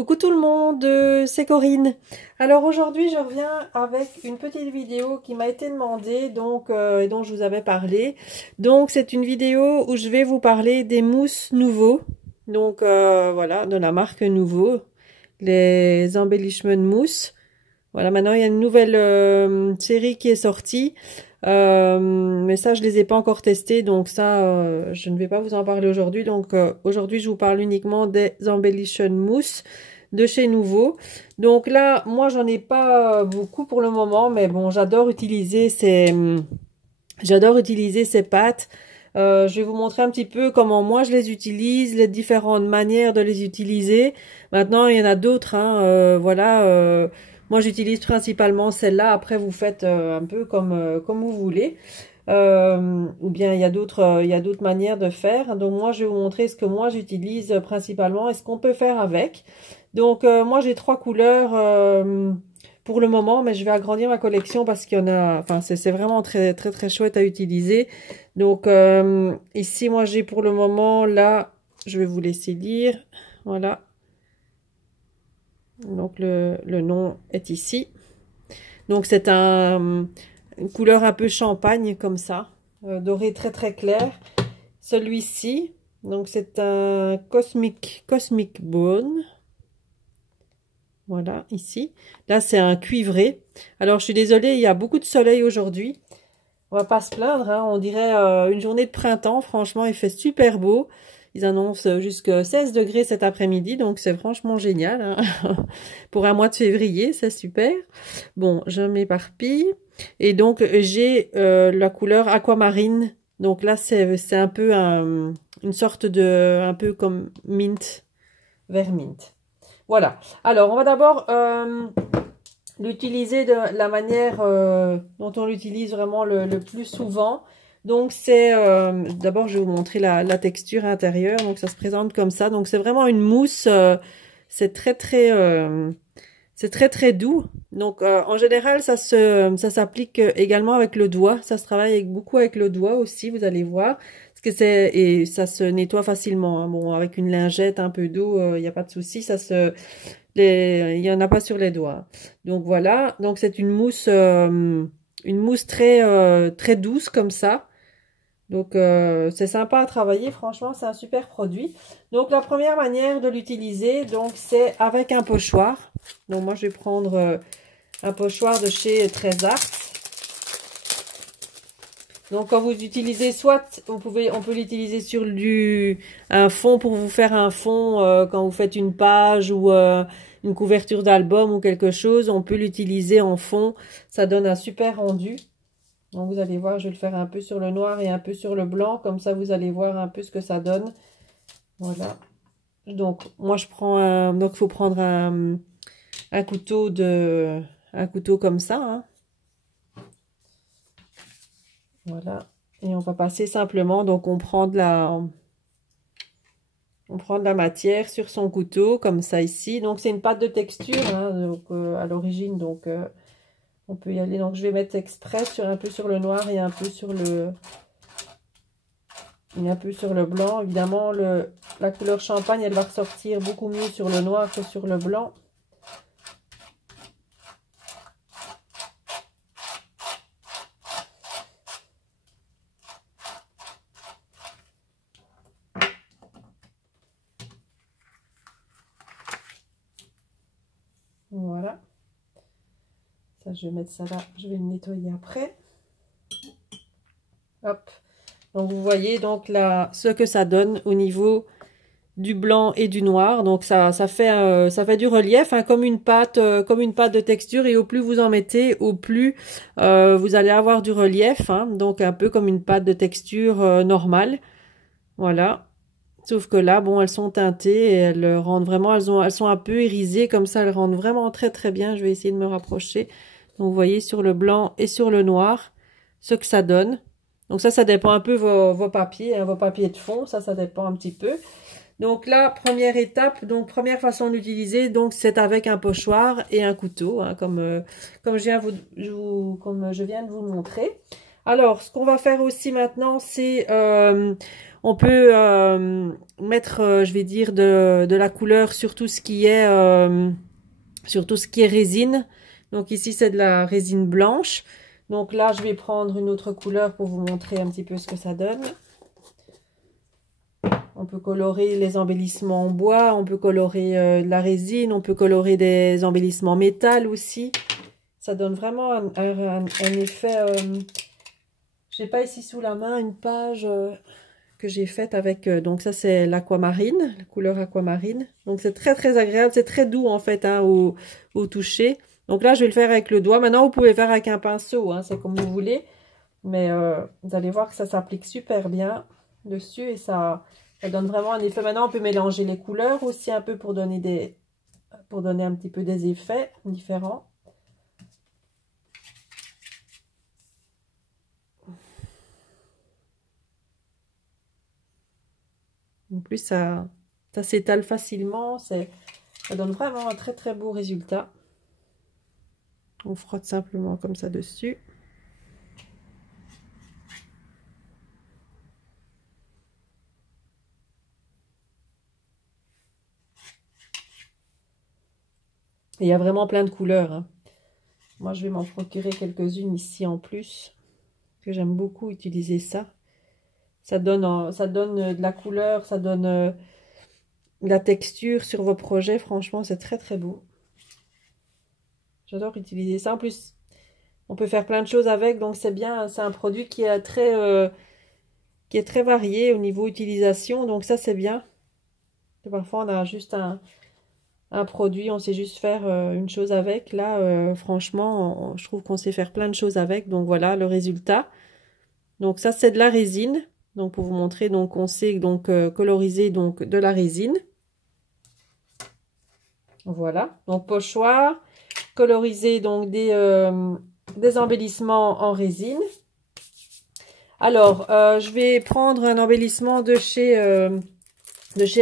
Coucou tout le monde, c'est Corinne. Alors aujourd'hui je reviens avec une petite vidéo qui m'a été demandée et dont je vous avais parlé. Donc c'est une vidéo où je vais vous parler des mousses Nouveau. Voilà, de la marque Nouveau, les embellishment mousse. Voilà, maintenant il y a une nouvelle série qui est sortie. Mais ça je les ai pas encore testés, donc ça je ne vais pas vous en parler aujourd'hui. Aujourd'hui je vous parle uniquement des embellishment mousse de chez Nouveau. Donc là moi j'en ai pas beaucoup pour le moment, mais bon, j'adore utiliser ces pâtes. Je vais vous montrer un petit peu comment moi je les utilise, les différentes manières de les utiliser. Maintenant il y en a d'autres, hein, voilà. Moi, j'utilise principalement celle-là. Après, vous faites un peu comme vous voulez. Ou bien, il y a d'autres manières de faire. Donc, moi, je vais vous montrer ce que moi, j'utilise principalement et ce qu'on peut faire avec. Donc, moi, j'ai 3 couleurs pour le moment, mais je vais agrandir ma collection parce qu'il y en a... Enfin, c'est vraiment très, très, très chouette à utiliser. Donc, ici, moi, j'ai pour le moment, là, je vais vous laisser lire. Voilà. Donc le nom est ici. Donc c'est une couleur un peu champagne comme ça, doré très très clair. Celui-ci, donc c'est un Cosmic Bone. Voilà, ici. Là c'est un cuivré. Alors je suis désolée, il y a beaucoup de soleil aujourd'hui. On va pas se plaindre, hein. On dirait une journée de printemps. Franchement, il fait super beau. Ils annoncent jusqu'à 16 degrés cet après-midi, donc c'est franchement génial, hein. Pour un mois de février, c'est super. Bon, je m'éparpille. Et donc, j'ai la couleur aquamarine. Donc là, c'est un peu une sorte de... un peu comme mint, vert mint. Voilà. Alors, on va d'abord l'utiliser de la manière dont on l'utilise vraiment le plus souvent. Donc c'est d'abord je vais vous montrer la texture intérieure. Donc ça se présente comme ça. Donc c'est vraiment une mousse. C'est très très doux. Donc en général ça s'applique également avec le doigt. Ça se travaille beaucoup avec le doigt aussi. Vous allez voir. Parce que et ça se nettoie facilement, hein. Bon, avec une lingette, un peu d'eau, il n'y a pas de souci. Il y en a pas sur les doigts. Donc voilà. Donc c'est une mousse très très douce comme ça. Donc c'est sympa à travailler, franchement c'est un super produit. Donc la première manière de l'utiliser, donc c'est avec un pochoir. Donc moi je vais prendre un pochoir de chez Trésart. Donc quand vous utilisez, soit on peut l'utiliser sur un fond pour vous faire un fond quand vous faites une page ou une couverture d'album ou quelque chose, on peut l'utiliser en fond, ça donne un super rendu. Donc vous allez voir, je vais le faire un peu sur le noir et un peu sur le blanc. Comme ça, vous allez voir un peu ce que ça donne. Voilà. Donc moi, je prends donc il faut prendre un couteau comme ça, hein. Voilà. Et on va passer simplement. Donc on prend de la matière sur son couteau, comme ça ici. Donc c'est une pâte de texture, hein, donc, à l'origine. Donc on peut y aller. Donc je vais mettre exprès un peu sur le noir et un peu sur le blanc. Évidemment, la couleur champagne, elle va ressortir beaucoup mieux sur le noir que sur le blanc. Voilà. Ça, je vais mettre ça là. Je vais le nettoyer après. Hop. Donc, vous voyez donc là ce que ça donne au niveau du blanc et du noir. Donc, ça fait du relief, hein, comme une pâte de texture. Et au plus vous en mettez, au plus vous allez avoir du relief, hein. Donc, un peu comme une pâte de texture normale. Voilà. Sauf que là, bon, elles sont teintées et elles rendent vraiment, elles sont un peu irisées comme ça. Elles rendent vraiment très très bien. Je vais essayer de me rapprocher. Donc, vous voyez sur le blanc et sur le noir ce que ça donne. Donc ça dépend un peu vos papiers, hein, vos papiers de fond, ça dépend un petit peu. Donc là, première étape, donc première façon d'utiliser, donc c'est avec un pochoir et un couteau, hein, comme je viens de vous montrer. Alors, ce qu'on va faire aussi maintenant, c'est on peut mettre, je vais dire, de la couleur sur tout ce qui est résine. Donc ici, c'est de la résine blanche. Donc là, je vais prendre une autre couleur pour vous montrer un petit peu ce que ça donne. On peut colorer les embellissements en bois, on peut colorer de la résine, on peut colorer des embellissements métal aussi. Ça donne vraiment un effet... j'ai pas ici sous la main une page que j'ai faite avec... donc ça, c'est l'aquamarine, la couleur aquamarine. Donc c'est très très agréable, c'est très doux en fait hein, au toucher. Donc là, je vais le faire avec le doigt. Maintenant, vous pouvez faire avec un pinceau, hein, c'est comme vous voulez. Mais vous allez voir que ça s'applique super bien dessus et ça donne vraiment un effet. Maintenant, on peut mélanger les couleurs aussi un peu pour donner un petit peu des effets différents. En plus, ça s'étale facilement. Ça donne vraiment un très très beau résultat. On frotte simplement comme ça dessus. Et il y a vraiment plein de couleurs. Hein. Moi, je vais m'en procurer quelques-unes ici en plus. Que j'aime beaucoup utiliser ça. Ça donne de la couleur, ça donne de la texture sur vos projets. Franchement, c'est très très beau. J'adore utiliser ça. En plus, on peut faire plein de choses avec. Donc, c'est bien. C'est un produit qui est très varié au niveau utilisation. Donc, ça, c'est bien. Et parfois, on a juste un produit. On sait juste faire une chose avec. Là, franchement, je trouve qu'on sait faire plein de choses avec. Donc, voilà le résultat. Donc, ça, c'est de la résine. Donc, pour vous montrer, donc, on sait donc coloriser donc, de la résine. Voilà. Donc, pochoir. Coloriser donc des embellissements en résine. Alors, je vais prendre un embellissement de chez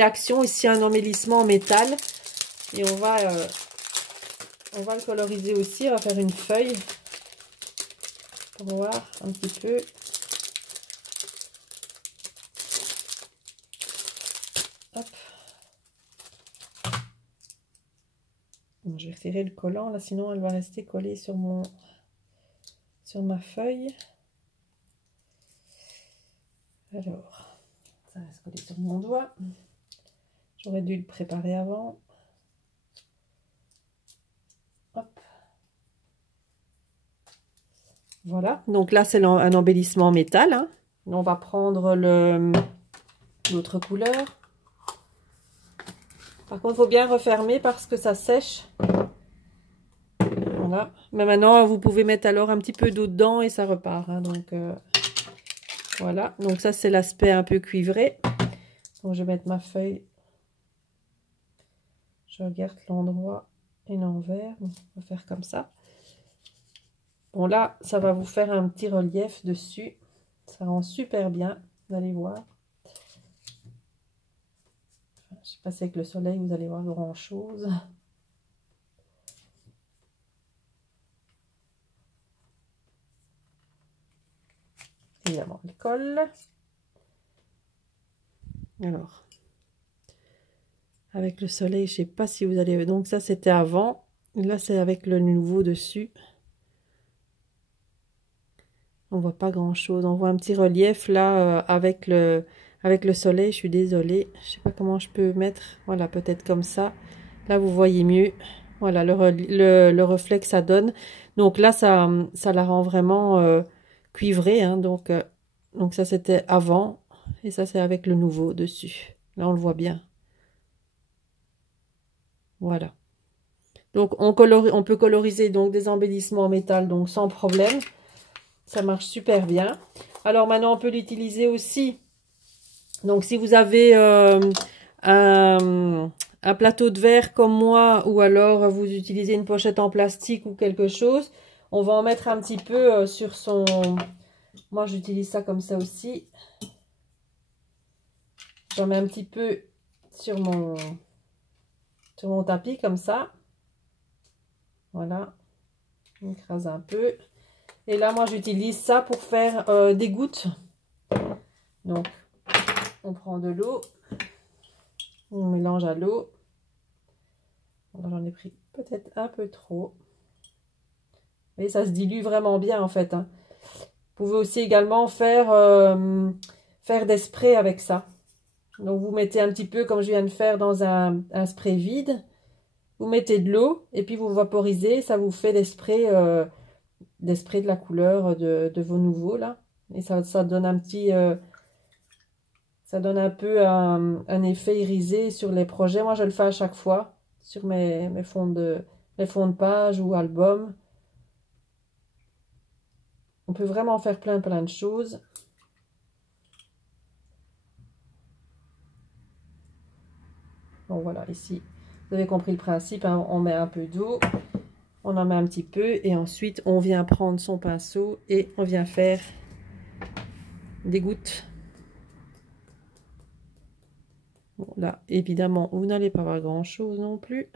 Action. Ici, un embellissement en métal. Et on va le coloriser aussi. On va faire une feuille pour voir un petit peu. Hop. Je vais retirer le collant là, sinon elle va rester collée sur ma feuille. Alors, ça reste collé sur mon doigt. J'aurais dû le préparer avant. Hop. Voilà, donc là c'est un embellissement en métal. Hein. On va prendre l'autre couleur. Par contre, il faut bien refermer parce que ça sèche. Voilà. Mais maintenant, vous pouvez mettre alors un petit peu d'eau dedans et ça repart. Hein. Donc, voilà. Donc, ça, c'est l'aspect un peu cuivré. Donc, je vais mettre ma feuille. Je regarde l'endroit et l'envers. On va faire comme ça. Bon, là, ça va vous faire un petit relief dessus. Ça rend super bien. Vous allez voir. Je ne sais pas si avec le soleil, vous allez voir grand-chose. Évidemment, le colle. Alors, avec le soleil, je ne sais pas si vous allez... Donc ça, c'était avant. Là, c'est avec le nouveau dessus. On voit pas grand-chose. On voit un petit relief là avec le soleil. Je suis désolée. Je sais pas comment je peux mettre. Voilà, peut-être comme ça. Là, vous voyez mieux. Voilà, le reflet que ça donne. Donc là, ça la rend vraiment cuivrée. Hein, donc ça, c'était avant. Et ça, c'est avec le nouveau dessus. Là, on le voit bien. Voilà. Donc, on peut coloriser donc des embellissements en métal donc sans problème. Ça marche super bien. Alors, maintenant, on peut l'utiliser aussi. Donc, si vous avez un plateau de verre comme moi, ou alors vous utilisez une pochette en plastique ou quelque chose, on va en mettre un petit peu sur son... Moi, j'utilise ça comme ça aussi. J'en mets un petit peu sur mon tapis, comme ça. Voilà. On écrase un peu. Et là, moi, j'utilise ça pour faire des gouttes. Donc, on prend de l'eau, on mélange à l'eau. J'en ai pris peut-être un peu trop. Mais ça se dilue vraiment bien, en fait, hein. Vous pouvez aussi également faire des sprays avec ça. Donc, vous mettez un petit peu, comme je viens de faire, dans un spray vide. Vous mettez de l'eau et puis vous vaporisez. Ça vous fait des sprays de la couleur de vos nouveaux, là. Et ça donne un petit... ça donne un peu un effet irisé sur les projets. Moi, je le fais à chaque fois sur mes fonds de page ou albums. On peut vraiment faire plein de choses. Donc voilà, ici, vous avez compris le principe, hein, on met un peu d'eau, on en met un petit peu et ensuite on vient prendre son pinceau et on vient faire des gouttes. Bon, là, évidemment, vous n'allez pas voir grand-chose non plus.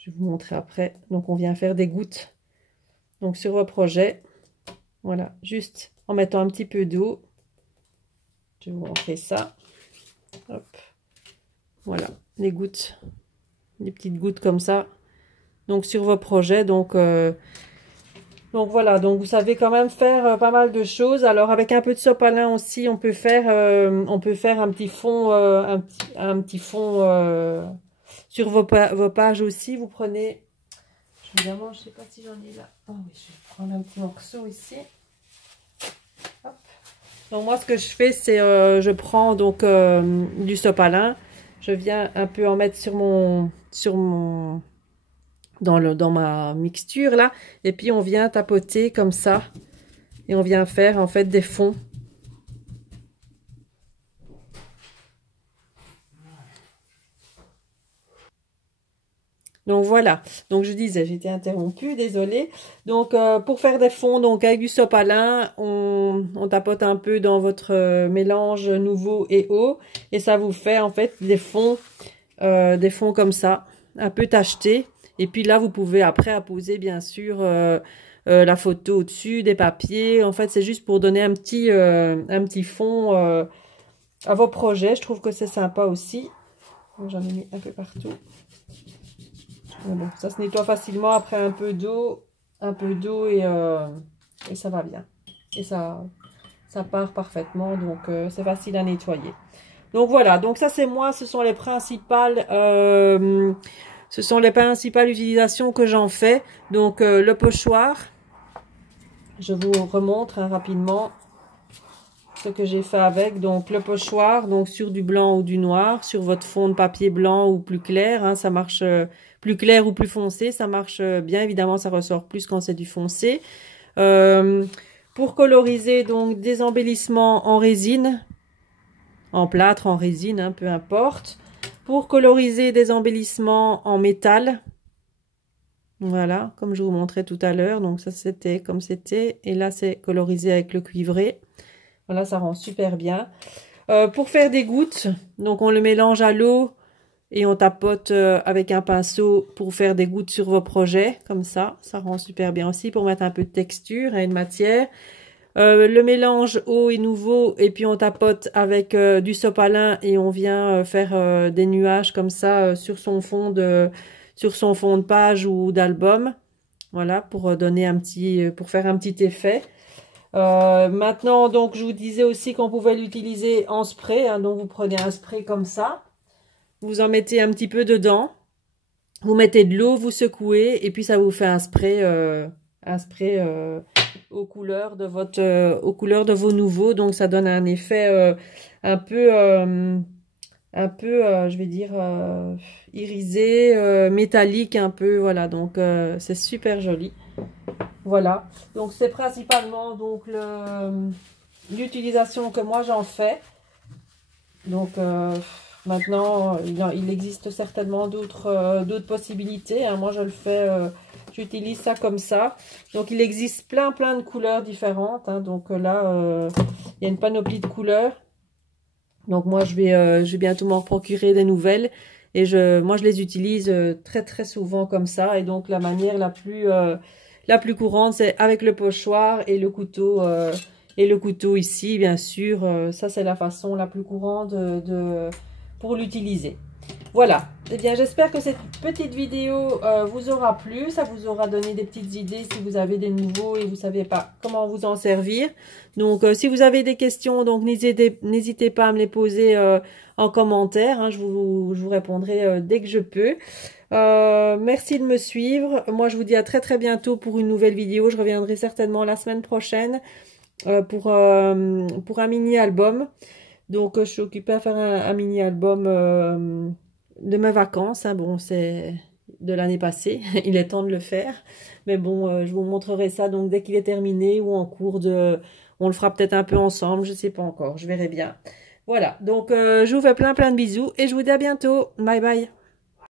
Je vais vous montrer après. Donc, on vient faire des gouttes. Donc, sur vos projets, voilà, juste en mettant un petit peu d'eau. Je vais vous montrer ça. Hop. Voilà, les gouttes. Des petites gouttes comme ça. Donc, sur vos projets, donc voilà, donc vous savez quand même faire pas mal de choses. Alors avec un peu de sopalin aussi, on peut faire un petit fond, un petit fond sur vos pages aussi. Vous prenez, évidemment, je sais pas si j'en ai là. Oh oui, je vais prendre un petit morceau ici. Hop. Donc moi, ce que je fais, c'est je prends donc du sopalin. Je viens un peu en mettre dans ma mixture là, et puis on vient tapoter comme ça et on vient faire en fait des fonds. Donc voilà, donc je disais, j'ai été interrompue, désolée. Donc pour faire des fonds, donc avec du sopalin, on tapote un peu dans votre mélange nouveau et eau, et ça vous fait en fait des fonds comme ça, un peu tachetés. Et puis là, vous pouvez après apposer bien sûr la photo au-dessus, des papiers. En fait, c'est juste pour donner un petit fond à vos projets. Je trouve que c'est sympa aussi. J'en ai mis un peu partout. Mais bon, ça se nettoie facilement après un peu d'eau et ça va bien. Et ça part parfaitement, donc c'est facile à nettoyer. Donc voilà, donc ça c'est moi, ce sont les principales utilisations que j'en fais. Donc le pochoir, je vous remontre rapidement ce que j'ai fait avec. Donc le pochoir, donc sur du blanc ou du noir, sur votre fond de papier blanc ou plus clair, hein, ça marche plus clair ou plus foncé, ça marche bien. Évidemment, ça ressort plus quand c'est du foncé. Pour coloriser donc des embellissements en résine, en plâtre, en résine, hein, peu importe. Pour coloriser des embellissements en métal, voilà, comme je vous montrais tout à l'heure. Donc ça c'était comme c'était, et là c'est colorisé avec le cuivré. Voilà, ça rend super bien. Pour faire des gouttes, donc on le mélange à l'eau et on tapote avec un pinceau pour faire des gouttes sur vos projets, comme ça rend super bien aussi pour mettre un peu de texture et une matière. Le mélange eau et nouveau, et puis on tapote avec du sopalin et on vient faire des nuages comme ça sur son fond de page ou d'album. Voilà, pour donner pour faire un petit effet. Maintenant, donc je vous disais aussi qu'on pouvait l'utiliser en spray, hein, donc vous prenez un spray comme ça, vous en mettez un petit peu dedans, vous mettez de l'eau, vous secouez et puis ça vous fait un spray aux couleurs de vos nouveaux. Donc ça donne un effet un peu je vais dire irisé, métallique un peu, voilà. Donc c'est super joli. Voilà, donc c'est principalement donc l'utilisation que moi j'en fais. Donc maintenant il existe certainement d'autres possibilités, hein. Moi je le fais, j'utilise ça comme ça. Donc il existe plein de couleurs différentes, hein. Donc là il y a une panoplie de couleurs. Donc moi je vais bientôt m'en procurer des nouvelles. Et moi je les utilise très souvent comme ça. Et donc la manière la plus La plus courante, c'est avec le pochoir et le couteau ici, bien sûr. Ça, c'est la façon la plus courante pour l'utiliser. Voilà. Eh bien, j'espère que cette petite vidéo vous aura plu. Ça vous aura donné des petites idées si vous avez des nouveaux et vous savez pas comment vous en servir. Donc, si vous avez des questions, donc n'hésitez pas à me les poser en commentaire. Hein, je vous répondrai dès que je peux. Merci de me suivre. Moi, je vous dis à très très bientôt pour une nouvelle vidéo. Je reviendrai certainement la semaine prochaine pour un mini-album. Donc, je suis occupée à faire un mini-album de mes vacances. Hein. Bon, c'est de l'année passée. Il est temps de le faire. Mais bon, je vous montrerai ça donc dès qu'il est terminé ou en cours de... On le fera peut-être un peu ensemble. Je sais pas encore. Je verrai bien. Voilà. Donc, je vous fais plein de bisous et je vous dis à bientôt. Bye bye.